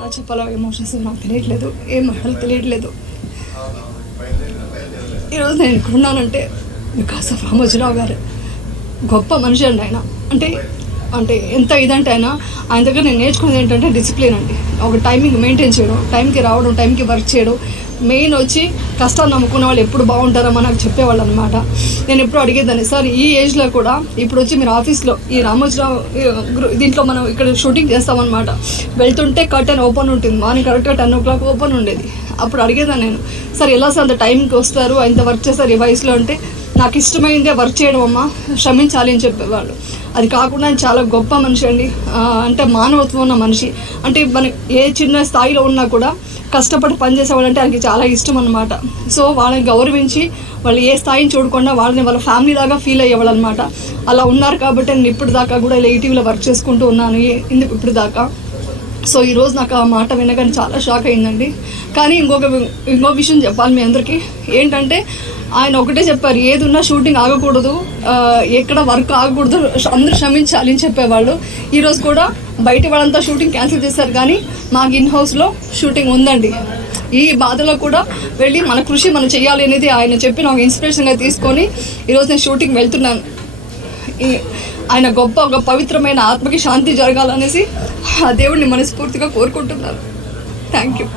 ఎలా చెప్పాలో ఎమోషన్స్ నాకు తెలియట్లేదు, ఏం మాటలు తెలియట్లేదు. ఈరోజు నేను ఇక్కడ ఉన్నానంటే బికాస్ ఆఫ్ రామోజీరావు గారు. గొప్ప మనిషి అండి ఆయన. అంటే ఎంత ఇదంటే ఆయన దగ్గర నేను నేర్చుకున్నది ఏంటంటే డిసిప్లిన్ అండి. ఒక టైమింగ్ మెయింటైన్ చేయడం, టైంకి రావడం, టైంకి వర్క్ చేయడం. మెయిన్ వచ్చి కష్టాలు నమ్ముకున్న వాళ్ళు ఎప్పుడు బాగుంటారో నాకు చెప్పేవాళ్ళు అనమాట. నేను ఎప్పుడు అడిగేదాన్ని, సార్ ఈ ఏజ్లో కూడా ఇప్పుడు వచ్చి మీరు ఆఫీస్లో ఈ రామోజీరావు దీంట్లో మనం ఇక్కడ షూటింగ్ చేస్తామన్నమాట. వెళ్తుంటే కర్టెన్ ఓపెన్ ఉంటుంది, మార్నింగ్ కరెక్ట్గా 10 o'clock ఓపెన్ ఉండేది. అప్పుడు అడిగేదాన్ని నేను, సార్ ఎలా సార్ అంత టైంకి వస్తారు, అంత వర్క్ చేస్తారు ఈ వయసులో అంటే, నాకు ఇష్టమైందే వర్క్ చేయడం అమ్మా, శ్రమించాలి అని చెప్పేవాళ్ళు. అది కాకుండా చాలా గొప్ప మనిషి అండి. అంటే మానవత్వం ఉన్న మనిషి. అంటే మన ఏ చిన్న స్థాయిలో ఉన్నా కూడా కష్టపడి పనిచేసేవాళ్ళు అంటే ఆయనకి చాలా ఇష్టం అనమాట. సో వాళ్ళని గౌరవించి వాళ్ళు ఏ స్థాయిని చూడకుండా వాళ్ళని వాళ్ళ ఫ్యామిలీ లాగా ఫీల్ అయ్యేవాళ్ళు అనమాట. అలా ఉన్నారు కాబట్టి నేను ఇప్పుడు దాకా కూడా ఇలా ఈటీవీలో వర్క్ చేసుకుంటూ ఉన్నాను ఇప్పుడు దాకా. సో ఈరోజు నాకు ఆ మాట వినగానే చాలా షాక్ అయిందండి. కానీ ఇంకో విషయం చెప్పాలి మీ అందరికీ ఏంటంటే, ఆయన ఒకటే చెప్పారు, ఏది ఉన్నా షూటింగ్ ఆగకూడదు, ఎక్కడ వర్క్ ఆగకూడదు, అందరూ శ్రమించాలి అని చెప్పేవాళ్ళు. ఈరోజు కూడా బయట వాళ్ళంతా షూటింగ్ క్యాన్సిల్ చేశారు, కానీ మాకు ఇన్ హౌస్లో షూటింగ్ ఉందండి. ఈ బాధలో కూడా వెళ్ళి మన కృషి మనం చేయాలి అనేది ఆయన చెప్పి నాకు ఇన్స్పిరేషన్గా తీసుకొని ఈరోజు నేను షూటింగ్ వెళ్తున్నాను. ఆయన ఒక పవిత్రమైన ఆత్మకి శాంతి జరగాలనేసి ఆ దేవుడిని మనస్ఫూర్తిగా కోరుకుంటున్నాను. Thank you.